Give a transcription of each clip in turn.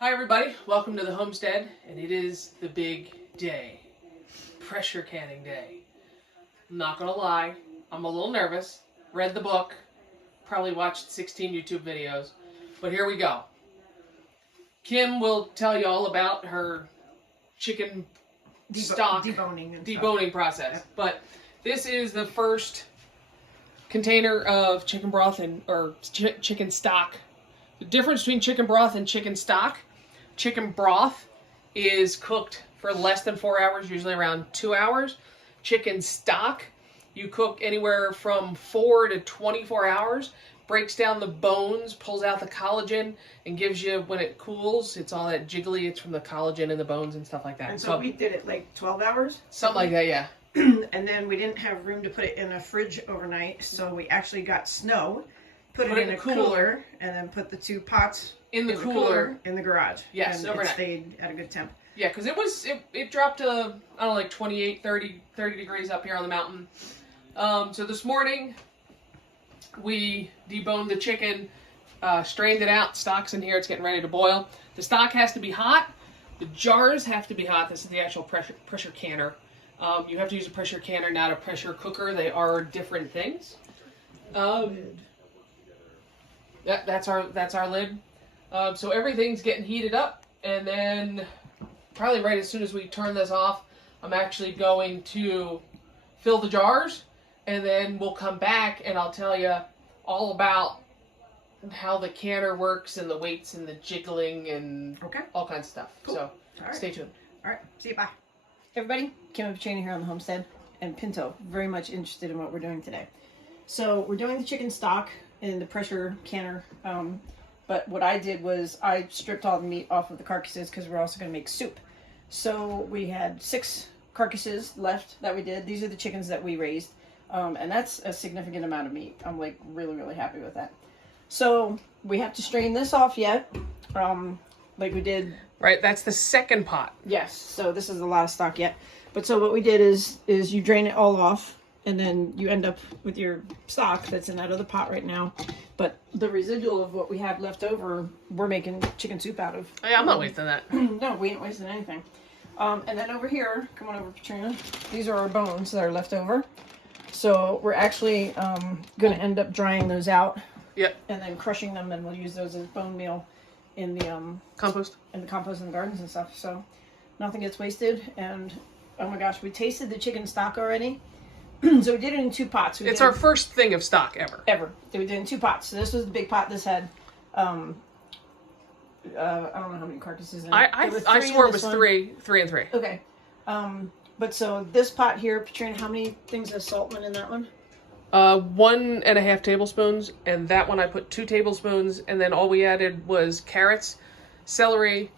Hi everybody, welcome to the homestead, and it is the big day, pressure canning day. I'm not gonna lie, I'm a little nervous, read the book, probably watched 16 YouTube videos, but here we go. Kim will tell you all about her chicken stock deboning process, yep. But this is the first container of chicken broth or chicken stock. The difference between chicken broth and chicken stock: chicken broth is cooked for less than 4 hours, usually around 2 hours. Chicken stock, you cook anywhere from 4 to 24 hours. Breaks down the bones, pulls out the collagen, and gives you, when it cools, it's all that jiggly. It's from the collagen in the bones and stuff like that. And so we did it like 12 hours? Something like that, yeah. And then we didn't have room to put it in a fridge overnight, so we actually got snow, put it in a cooler, and then put the 2 pots in the cooler in the garage. Yes, and overnight. It stayed at a good temp. Yeah, because it dropped to, I don't know, like 28, 30 degrees up here on the mountain. So this morning, we deboned the chicken, strained it out. Stock's in here. It's getting ready to boil. The stock has to be hot. The jars have to be hot. This is the actual pressure canner. You have to use a pressure canner, not a pressure cooker. They are different things. That's our lid. So everything's getting heated up, and then probably right as soon as we turn this off, I'm actually going to fill the jars, and then we'll come back and I'll tell you all about how the canner works and the weights and the jiggling and all kinds of stuff. Cool. So stay tuned. All right. See you. Bye. Hey everybody, Kim and Patrina here on the homestead, and Pinto, very much interested in what we're doing today. So we're doing the chicken stock in the pressure canner, but what I did was I stripped all the meat off of the carcasses because we're also going to make soup. So we had 6 carcasses left that we did. These are the chickens that we raised, and that's a significant amount of meat. I'm like really happy with that. So we have to strain this off yet, like we did. Right, that's the second pot. Yes, so this is a lot of stock yet. But so what we did is you drain it all off, and then you end up with your stock that's in that other pot right now. But the residual of what we have left over, we're making chicken soup out of. Oh, yeah, I'm not wasting that. No, we ain't wasting anything. And then over here, come on over, Patrina. These are our bones that are left over. So we're actually going to end up drying those out. Yep. And then crushing them, and we'll use those as bone meal in the compost in the gardens and stuff. So nothing gets wasted. And oh my gosh, we tasted the chicken stock already. So we did it in 2 pots. It's our first thing of stock ever. So we did it in 2 pots. So this was the big pot. This had I don't know how many carcasses in it. I swore it was 3 and 3. Okay. But so this pot here, Patrina, how many things of salt went in that one? 1.5 tablespoons, and that one I put 2 tablespoons, and then all we added was carrots, celery,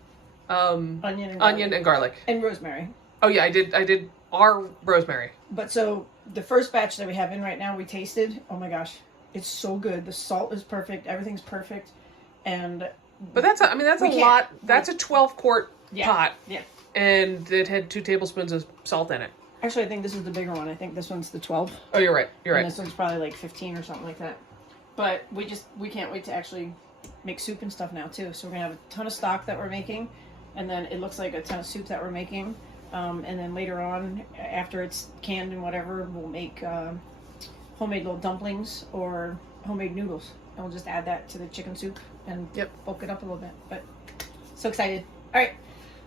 onion and garlic. And rosemary. Oh yeah, I did our rosemary. But so the first batch that we have in right now, we tasted. Oh my gosh, it's so good. The salt is perfect. Everything's perfect. But that's a lot. That's a 12-quart pot. Yeah. And it had 2 tablespoons of salt in it. Actually, I think this is the bigger one. I think this one's the 12. Oh, you're right. And this one's probably like 15 or something like that. But we can't wait to actually make soup and stuff now too. So we're gonna have a ton of stock that we're making, and then it looks like a ton of soup that we're making. And then later on, after it's canned and whatever, we'll make homemade little dumplings or homemade noodles, and we'll just add that to the chicken soup and bulk it up a little bit. But so excited! All right,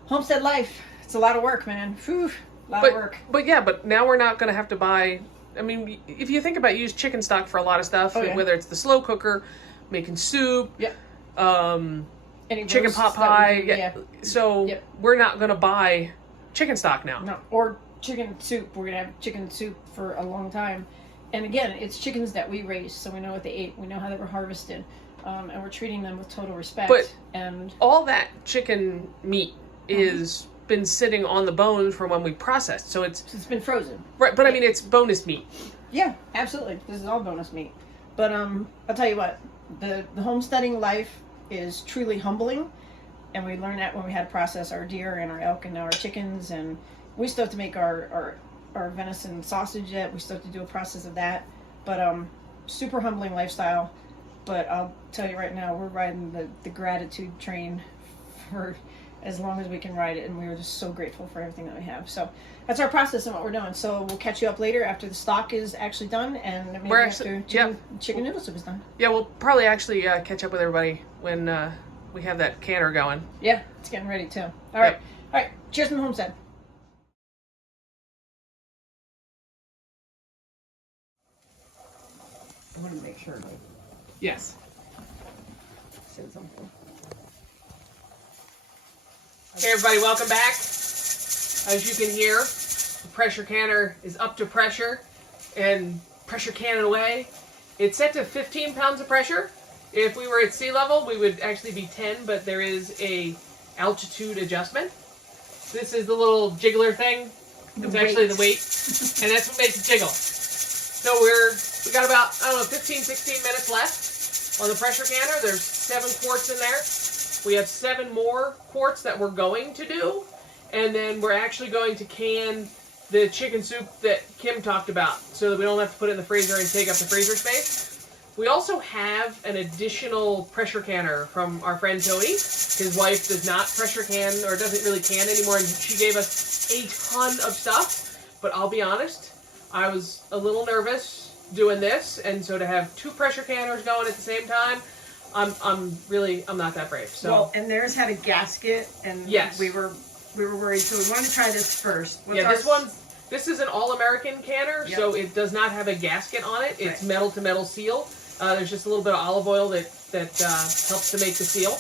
homestead life. It's a lot of work, man. Whew. Of work. But now we're not going to have to buy. I mean, if you think about it, use chicken stock for a lot of stuff, whether it's the slow cooker, making soup, chicken pot pie. So we're not going to buy chicken stock now. No, or chicken soup. We're going to have chicken soup for a long time. And again, it's chickens that we raised, so we know what they ate. We know how they were harvested. And we're treating them with total respect. But and all that chicken meat is been sitting on the bones from when we processed, so it's been frozen, right? But I mean, it's bonus meat. Yeah, absolutely. This is all bonus meat. But I'll tell you what, the homesteading life is truly humbling, and we learned that when we had to process our deer and our elk and now our chickens, and we still have to make our venison sausage yet. We still have to do a process of that. But super humbling lifestyle. But I'll tell you right now, we're riding the gratitude train for as long as we can ride it, and we were just so grateful for everything that we have. So that's our process and what we're doing. So we'll catch you up later after the stock is actually done, and maybe We're actually, after chicken noodle soup is done. Yeah, we'll probably actually catch up with everybody when we have that canner going. Yeah, it's getting ready too. All right. All right. Cheers from the homestead. I want to make sure I Yes. said something. Hey everybody, welcome back. As you can hear, the pressure canner is up to pressure and pressure canning away. It's set to 15 pounds of pressure. If we were at sea level, we would actually be 10, but there is a altitude adjustment. This is the little jiggler thing. It's actually the weight, and that's what makes it jiggle. So we got about, 15, 16 minutes left on the pressure canner. There's 7 quarts in there. We have 7 more quarts that we're going to do, and then we're actually going to can the chicken soup that Kim talked about so that we don't have to put it in the freezer and take up the freezer space. We also have an additional pressure canner from our friend Tony. His wife does not pressure can, or doesn't really can anymore, and she gave us a ton of stuff. But I'll be honest, I was a little nervous doing this, and so to have 2 pressure canners going at the same time, I'm not that brave. So Well, and theirs had a gasket, and yes, we were worried, so we wanted to try this first. This is an all-American canner, so it does not have a gasket on it. It's metal-to-metal seal. There's just a little bit of olive oil that helps to make the seal.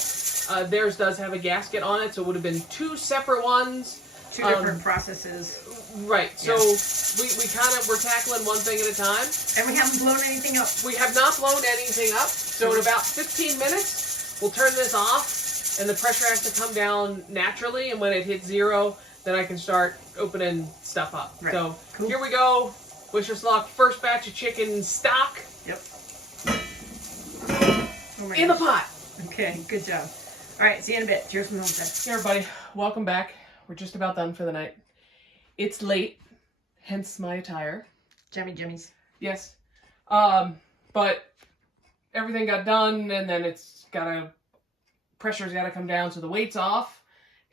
Theirs does have a gasket on it, so it would have been 2 separate ones. 2 different processes. Right, so we're tackling one thing at a time. And we haven't blown anything up. We have not blown anything up, so in about 15 minutes, we'll turn this off, and the pressure has to come down naturally, and when it hits 0, then I can start opening stuff up. Right. So here we go. Wish us luck. First batch of chicken stock. Yep. In the pot. Okay, good job. All right, see you in a bit. Cheers from the homestead. Hey everybody, welcome back. We're just about done for the night. It's late, hence my attire. Jimmies. Yes. But everything got done, and then pressure's gotta come down, so the weight's off.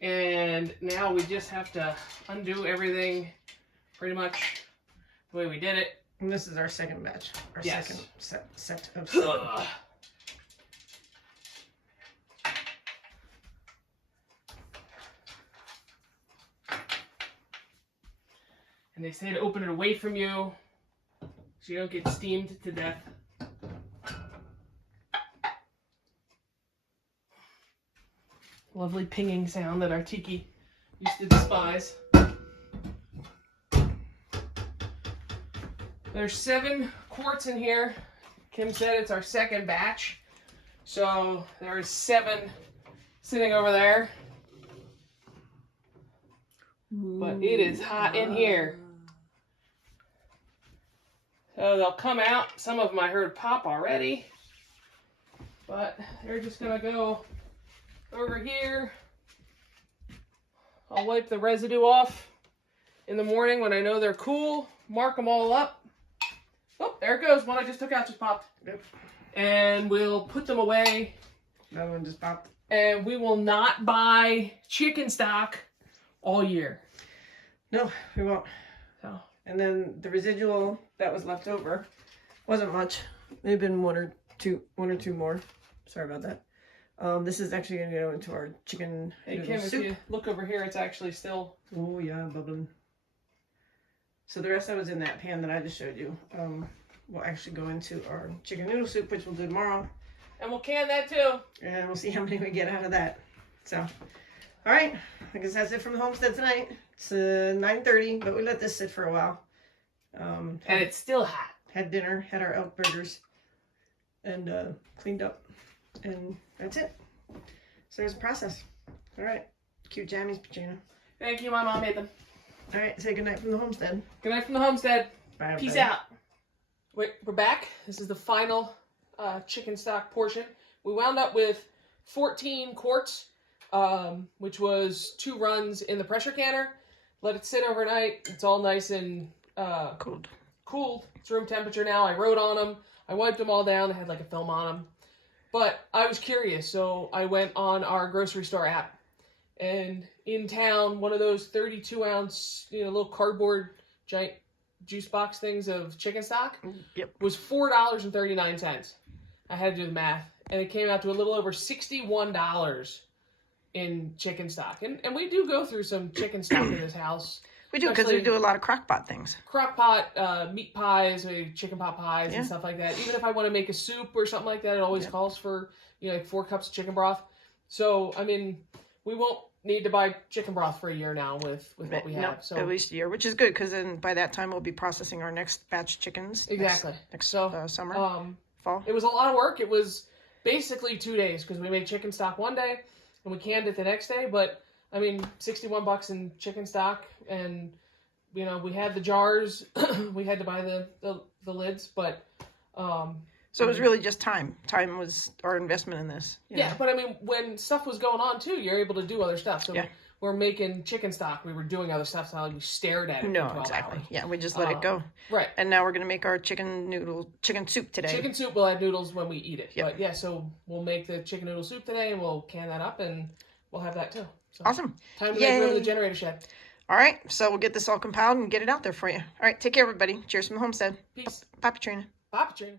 And now we just have to undo everything pretty much the way we did it. And this is our second batch. Our second set of Ugh. And they say to open it away from you so you don't get steamed to death. Lovely pinging sound that our tiki used to despise. There's 7 quarts in here. Kim said it's our second batch. So there's 7 sitting over there. But it is hot in here. So they'll come out. Some of them I heard pop already. But they're just going to go over here. I'll wipe the residue off in the morning when I know they're cool. Mark them all up. Oh, there it goes. One I just took out just popped. Yep. And we'll put them away. Another one just popped. And we will not buy chicken stock all year. No, we won't. So. And then the residual that was left over wasn't much. Maybe been one or two more. Sorry about that. This is actually going to go into our chicken noodle soup. If you look over here, it's actually still... Oh, yeah, bubbling. So the rest that was in that pan that I just showed you will actually go into our chicken noodle soup, which we'll do tomorrow. And we'll can that too. And we'll see how many we get out of that. So, all right. I guess that's it from the homestead tonight. It's 9:30, but we let this sit for a while. And it's still hot. Had dinner, had our elk burgers, and cleaned up. And that's it. So there's a process. All right. Cute jammies, Pachina. Thank you, my mom made them. All right. Say goodnight from the homestead. Good night from the homestead. Bye, Peace everybody. out. Wait, we're back. This is the final chicken stock portion. We wound up with 14 quarts, which was 2 runs in the pressure canner. Let it sit overnight. It's all nice and cooled. It's room temperature now. I wrote on them. I wiped them all down. They had like a film on them. But I was curious, so I went on our grocery store app And in town, one of those 32-ounce, little cardboard giant juice box things of chicken stock was $4.39. I had to do the math, and it came out to a little over $61 in chicken stock. And we do go through some chicken stock in this house. We do, because we do a lot of crock pot things. Crock pot, meat pies, maybe chicken pot pies and stuff like that. Even if I want to make a soup or something like that, it always calls for, like 4 cups of chicken broth. So, I mean, we won't need to buy chicken broth for a year now with what we have. So at least a year, which is good, because then by that time we'll be processing our next batch of chickens. Exactly. Next summer, fall. It was a lot of work. It was basically 2 days, because we made chicken stock one day and we canned it the next day. But I mean, $61 in chicken stock, and we had the jars. We had to buy the lids, but so it was really just time. Time was our investment in this. Yeah, but I mean, when stuff was going on too, you're able to do other stuff. So we're making chicken stock. We were doing other stuff. So we stared at it. No, for 12 exactly. hours. Yeah, we just let it go. Right. And now we're gonna make our chicken soup today. Chicken soup. We'll add noodles when we eat it. But yeah, so we'll make the chicken noodle soup today, and we'll can that up, and we'll have that too. So, awesome. Time to make room in the generator shed. All right, so we'll get this all compiled and get it out there for you. All right, take care, everybody. Cheers from the homestead. Peace. Bye, Katrina. Bye, Katrina.